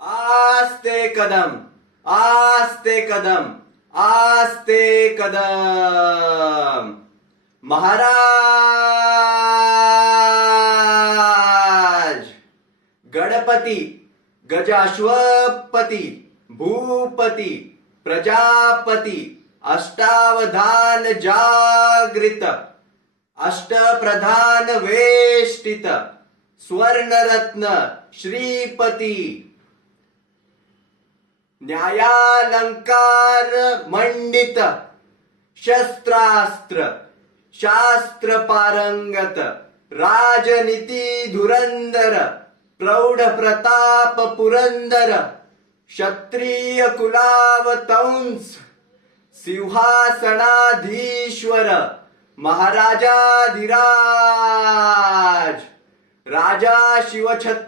आस्ते कदम, आस्ते कदम, आस्ते कदम. महाराज गणपती गजाश्वपती भूपती प्रजापती अष्टावधान जागृत अष्टप्रधान वेष्टित स्वर्णरत्न श्रीपती न्यायालंकार मंडित शस्त्रास्त्र शास्त्र पारंगत राजनीती धुरंदर प्रौढ प्रताप पुरंदर क्षत्रिय कुलावतंस सिंहासनाधीश्वर महाराजाधिराज राजा शिवछत्र